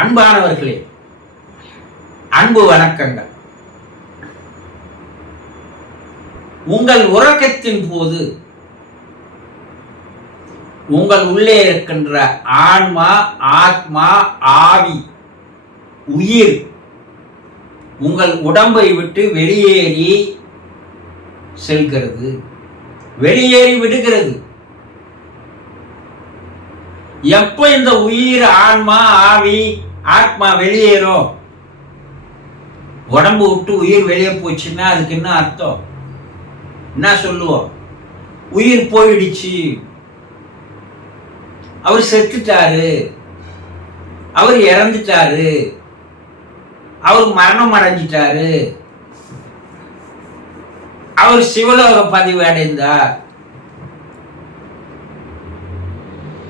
அன்பானவர்களே அன்பு வணக்கங்கள். உங்கள் உறக்கத்தின் போது உங்கள் உள்ளே இருக்கின்ற ஆன்மா ஆத்மா ஆவி உயிர் உங்கள் உடம்பை விட்டு வெளியேறி செல்கிறது. வெளியேறி விடுகிறது. எப்ப இந்த உயிர் ஆன்மா ஆவி ஆத்மா வெளியேறும் உடம்பு விட்டு உயிர் வெளியே போச்சுன்னா அதுக்கு என்ன அர்த்தம்? என்ன சொல்லுவோம்? உயிர் போயிடுச்சு. அவர் செத்துட்டாரு. அவர் இறந்துட்டாரு. அவர் மரணம் அடைஞ்சிட்டாரு. அவர் சிவலோக பதிவு அடைந்தார்.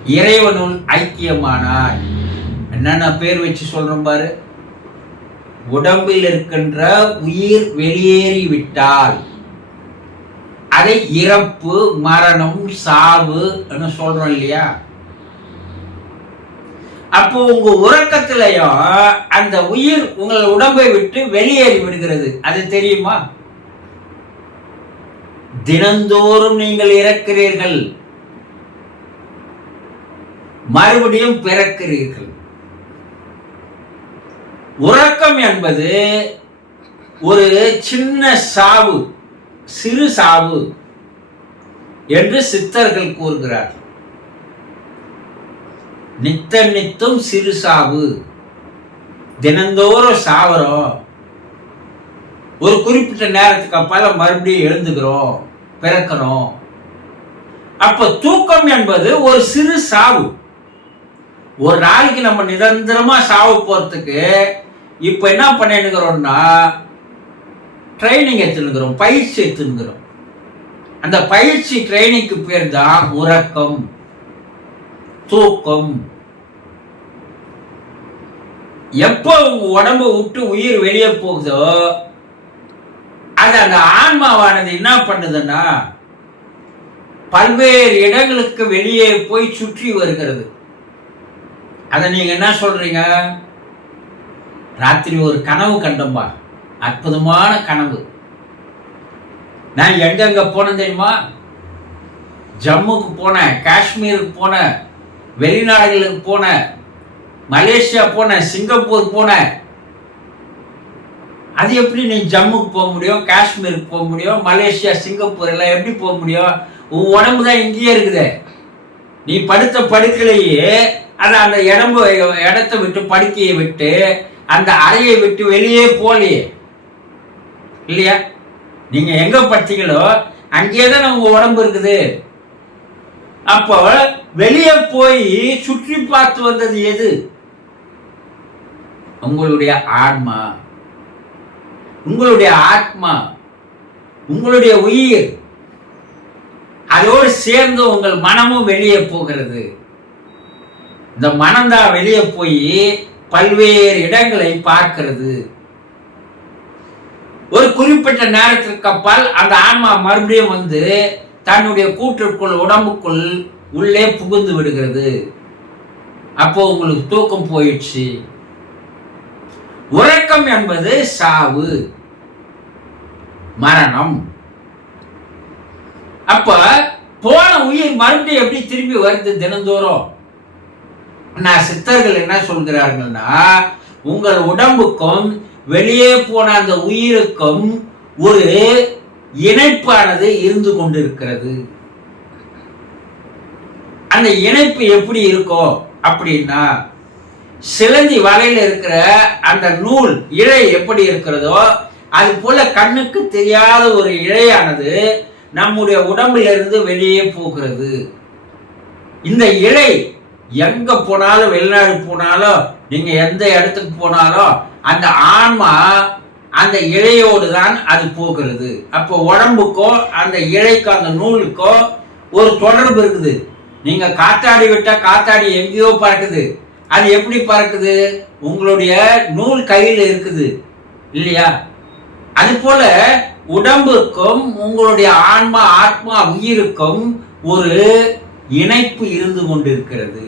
இறைவனுள் ஐக்கியமானார். என்னென்ன பேர் வச்சு சொல்கிறோம் பாரு? உடம்பில் இருக்கின்ற உயிர் வெளியேறி விட்டால் அதை இறப்பு மரணம் சாவு சொல்றோம் இல்லையா? அப்போ உங்க உறக்கத்திலையும் அந்த உயிர் உங்கள் உடம்பை விட்டு வெளியேறி விடுகிறது. அது தெரியுமா? தினந்தோறும் நீங்கள் இறக்கிறீர்கள். மறுபடியும் பிறக்கிறீர்கள். உறக்கம் என்பது ஒரு சின்ன சாவு சிறு சாவு என்று சித்தர்கள் கூறுகிறார் நித்த நித்தம் சிறு சாவு. தினந்தோறும் சாவறோம். ஒரு குறிப்பிட்ட நேரத்துக்கு அப்பால மறுபடியும் எழுந்துக்கிறோம் பிறக்கிறோம். அப்ப தூக்கம் என்பது ஒரு சிறு சாவு. ஒரு நாளைக்கு நம்ம நிரந்தரமா சாவு போறதுக்கு இப்ப என்ன பண்ணிருக்கிறோம்னா ட்ரைனிங் எடுத்துருக்கிறோம் பயிற்சி எடுத்துருக்கிறோம் அந்த பயிற்சி ட்ரைனிங்க்கு பேர் தான் உறக்கம். தூக்கம். எப்போ உடம்பு விட்டு உயிர் வெளியே போகுதோ அது அந்த ஆன்மாவானது என்ன பண்ணுதுன்னா பல்வேறு இடங்களுக்கு வெளியே போய் சுற்றி வருகிறது. அதை நீங்கள் என்ன சொல்கிறீங்க ராத்திரி ஒரு கனவு கண்டோம்பா அற்புதமான கனவு. நான் எங்கெங்க போனேன் தெரியுமா? ஜம்முக்கு போனேன் காஷ்மீருக்கு போனேன் வெளிநாடுகளுக்கு போனேன் மலேசியா போனேன் சிங்கப்பூர் போனேன். அது எப்படி நீ ஜம்முக்கு போக முடியும் காஷ்மீருக்கு போக முடியும் மலேசியா சிங்கப்பூர் எல்லாம் எப்படி போக முடியும்? உன் உடம்பு தான் இங்கேயே இருக்குது. நீ படுத்த படுக்கலையே அது அந்த இடம்பு இடத்த விட்டு படுக்கையை விட்டு அந்த அறையை விட்டு வெளியே போலையே இல்லையா? நீங்கள் எங்கே படுத்தீங்களோ அங்கே தான் உங்கள் உடம்பு இருக்குது. அப்போ வெளியே போய் சுற்றி பார்த்து வந்தது எது? உங்களுடைய ஆன்மா. உங்களுடைய ஆத்மா. உங்களுடைய உயிர். அதோடு சேர்ந்து உங்கள் மனமும் வெளியே போகிறது. இந்த மனம்தான் வெளியே போய் பல்வேறு இடங்களை பார்க்கிறது. ஒரு குறிப்பிட்ட நேரத்திற்கு அப்பால் அந்த ஆன்மா மறுபடியும் வந்து தன்னுடைய கூற்றுக்குள் உடம்புக்குள் உள்ளே புகுந்து விடுகிறது. அப்போ உங்களுக்கு தூக்கம் போயிடுச்சு. உறக்கம் என்பது சாவு. மரணம். அப்ப போன உயிர் மறுபடியும் எப்படி திரும்பி வருது தினந்தோறும்? நான் சித்தர்கள் என்ன சொல்கிறார்கள்னா உங்கள் உடம்புக்கும் வெளியே போன அந்த உயிருக்கும் ஒரு இணைப்பானது இருந்து கொண்டிருக்கிறது. அந்த இணைப்பு எப்படி இருக்கும் அப்படின்னா சிலந்தி வலையில் இருக்கிற அந்த நூல் இழை எப்படி இருக்கிறதோ அது போல கண்ணுக்கு தெரியாத ஒரு இழையானது நம்முடைய உடம்பிலிருந்து வெளியே போகிறது. இந்த இலை எங்க போனாலும் வெளிநாடு போனாலும் நீங்க எந்த இடத்துக்கு போனாலும் அந்த ஆன்மா அந்த இழையோடு தான் அது போகிறது. அப்போ உடம்புக்கோ அந்த இழைக்கோ அந்த நூலுக்கோ ஒரு தொடர்பு இருக்குது. நீங்க காத்தாடி விட்டா காத்தாடி எங்கேயோ பறக்குது. அது எப்படி பறக்குது? உங்களுடைய நூல் கையில் இருக்குது. இல்லையா? அது போல உடம்புக்கும் உங்களுடைய ஆன்மா ஆத்மா உயிருக்கும் ஒரு இணைப்பு இருந்து கொண்டிருக்கிறது.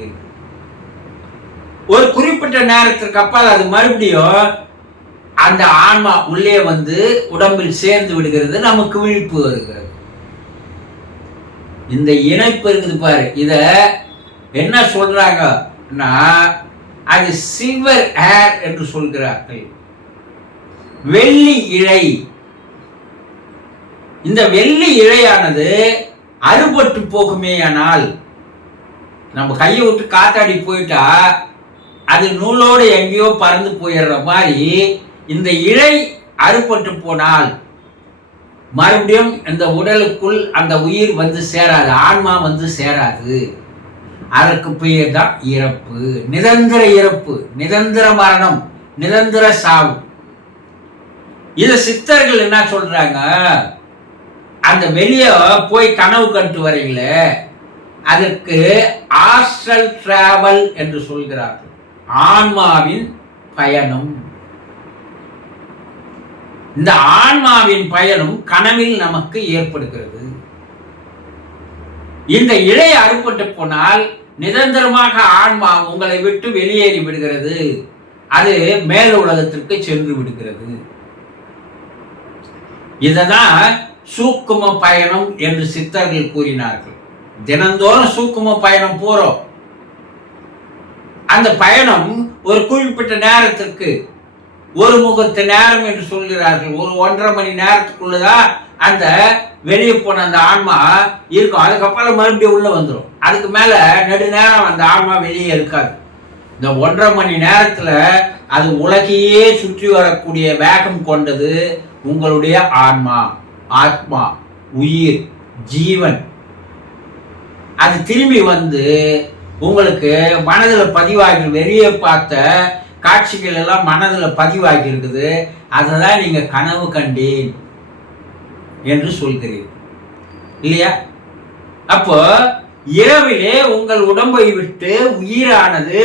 ஒரு குறிப்பிட்ட நேரத்திற்கு அப்பால் அது மறுபடியும் அந்த ஆன்மா உள்ளே வந்து உடம்பில் சேர்ந்து விடுகிறது நமக்கு விழிப்பு வருகிறது. இந்த இணைப்பு இருக்குது பாரு. இத என்ன சொல்றாங்கன்னா அது சில்வர் ஏர் என்று சொல்கிறார்கள். வெள்ளி இழை இந்த வெள்ளி இழையானது அறுபட்டு போகுமேயானால் நம்ம கையை விட்டு காத்தாடி போயிட்டா அது நூலோடு எங்கேயோ பறந்து போயிடுற மாதிரி இந்த இழை அறுபட்டு போனால் மறுபடியும் இந்த உடலுக்குள் அந்த உயிர் வந்து சேராது ஆன்மா வந்து சேராது. அதற்கு பெயர் தான் இறப்பு. நிரந்தர இறப்பு நிரந்தர மரணம் நிரந்தர சாவு. இத சித்தர்கள் என்ன சொல்றாங்க? அந்த வெளியே போய் கனவு கண்டு வரீங்களே அதற்கு ஆஸ்ட்ரல் டிராவல் என்று சொல்கிறார்கள். ஆன்மாவின் பயணம். இந்த ஆன்மாவின் பயணம் கனவில் நமக்கு ஏற்படுகிறது. இந்த இழை அறுப்பட்டு போனால் நிரந்தரமாக ஆன்மா உங்களை விட்டு வெளியேறி விடுகிறது. அது மேல் உலகத்திற்கு சென்று விடுகிறது. இததான் சூக்கும பயணம் என்று சித்தர்கள் கூறினார்கள். தினந்தோறும் சூக்கும பயணம் போறோம். அந்த பயணம் ஒரு குறிப்பிட்ட நேரத்திற்கு ஒரு முகத்து நேரம் என்று சொல்கிறார்கள். ஒரு ஒன்றரை மணி நேரத்துக்குள்ளதான் அந்த வெளியே போன அந்த ஆன்மா இருக்கும். அதுக்கப்புறம் மறுபடியும் உள்ள வந்துடும் அதுக்கு மேல நெடுநேரம் அந்த ஆன்மா வெளியே இருக்காது. இந்த ஒன்றரை மணி நேரத்துல அது உலகையே சுற்றி வரக்கூடிய வேகம் கொண்டது உங்களுடைய ஆன்மா. ஆத்மா உயிர் ஜீவன். அது திரும்பி வந்து உங்களுக்கு மனதில் பதிவாகி வெளியே பார்த்த காட்சிகள் எல்லாம் மனதில் பதிவாகி இருக்குது. அதை தான் நீங்கள் கனவு கண்டேன் என்று சொல்கிறீர்கள். இல்லையா? அப்போ இரவிலே உங்கள் உடம்பை விட்டு உயிரானது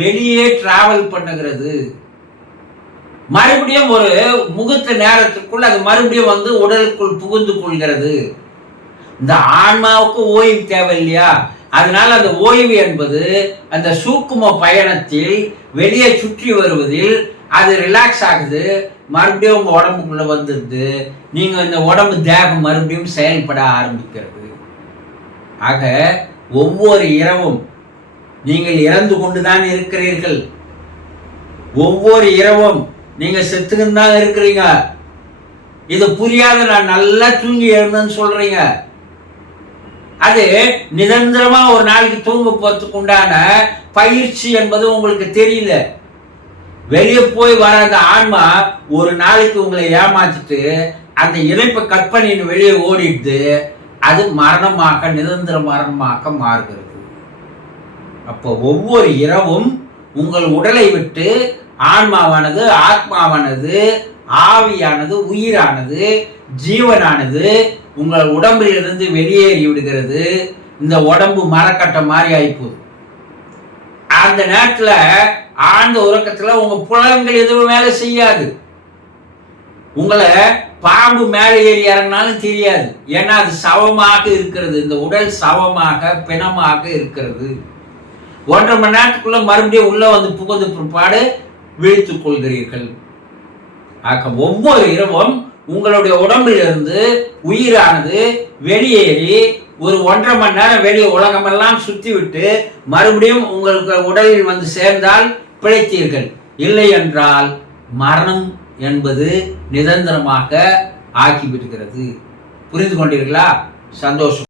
வெளியே டிராவல் பண்ணுகிறது. மறுபடியும் ஒரு முகூர்த்த நேரத்திற்குள் அது மறுபடியும் வந்து உடலுக்குள் புகுந்து கொள்கிறது. இந்த ஆன்மாவுக்கு ஓய்வு தேவை இல்லையா அதனால அந்த ஓய்வு என்பது அந்த சூக்கும பயணத்தில் வெளியே சுற்றி வருவதில் அது ரிலாக்ஸ் ஆகுது. மறுபடியும் உங்க உடம்புக்குள்ள வந்துடுது. நீங்க இந்த உடம்பு தேகம் மறுபடியும் செயல்பட ஆரம்பிக்கிறது. ஆக ஒவ்வொரு இரவும் நீங்கள் இறந்து கொண்டுதான் இருக்கிறீர்கள். ஒவ்வொரு இரவும் நீங்க செத்துக்குன்னு தான் இருக்கிறீங்க. இது புரியாத நான் நல்லா தூங்கி எழுந்தேன்னு சொல்றீங்க. அது நிரந்தரமா ஒரு நாளைக்கு தூங்க போறதுக்கு உண்டான பயிற்சி என்பது உங்களுக்கு தெரியல. வெளியே போய் வர அந்த ஆன்மா ஒரு நாளைக்கு உங்களை ஏமாத்திட்டு அந்த இணைப்பை கட் பண்ணின்னு வெளியே ஓடிட்டு அது மரணமாக நிரந்தர மரணமாக மாறுகிறது. அப்போ ஒவ்வொரு இரவும் உங்கள் உடலை விட்டு ஆன்மாவானது ஆத்மாவானது ஆவியானது உயிரானது ஜீவனானது உங்கள் உடம்பிலிருந்து வெளியேறி விடுகிறது. இந்த உடம்பு மரக்கட்டை மாதிரி ஆயிப்போகுது. அந்த நேரத்தில் ஆழ்ந்த உறக்கத்தில் உங்கள் புலன்கள் எதுவும் வேலை செய்யாது. உங்களை பாம்பு மேலே ஏறி இறங்கினாலும் தெரியாது. ஏன்னா அது சவமாக இருக்கிறது. இந்த உடல் சவமாக பிணமாக இருக்கிறது. ஒன்றரை மணி நேரத்துக்குள்ளே மறுபடியும் உள்ளே வந்து புகுந்து பிற்பாடு விழித்துக் கொள்கிறீர்கள். ஆக ஒவ்வொரு இரவும் உங்களுடைய உடம்பிலிருந்து உயிரானது வெளியேறி ஒரு ஒன்றரை மணி நேரம் வெளியே உலகமெல்லாம் சுற்றி விட்டு மறுபடியும் உங்களுக்கு உடலில் வந்து சேர்ந்தால் பிழைத்தீர்கள். இல்லை என்றால் மரணம் என்பது நிரந்தரமாக ஆக்கிவிடுகிறது புரிந்து கொண்டீர்களா? சந்தோஷம்.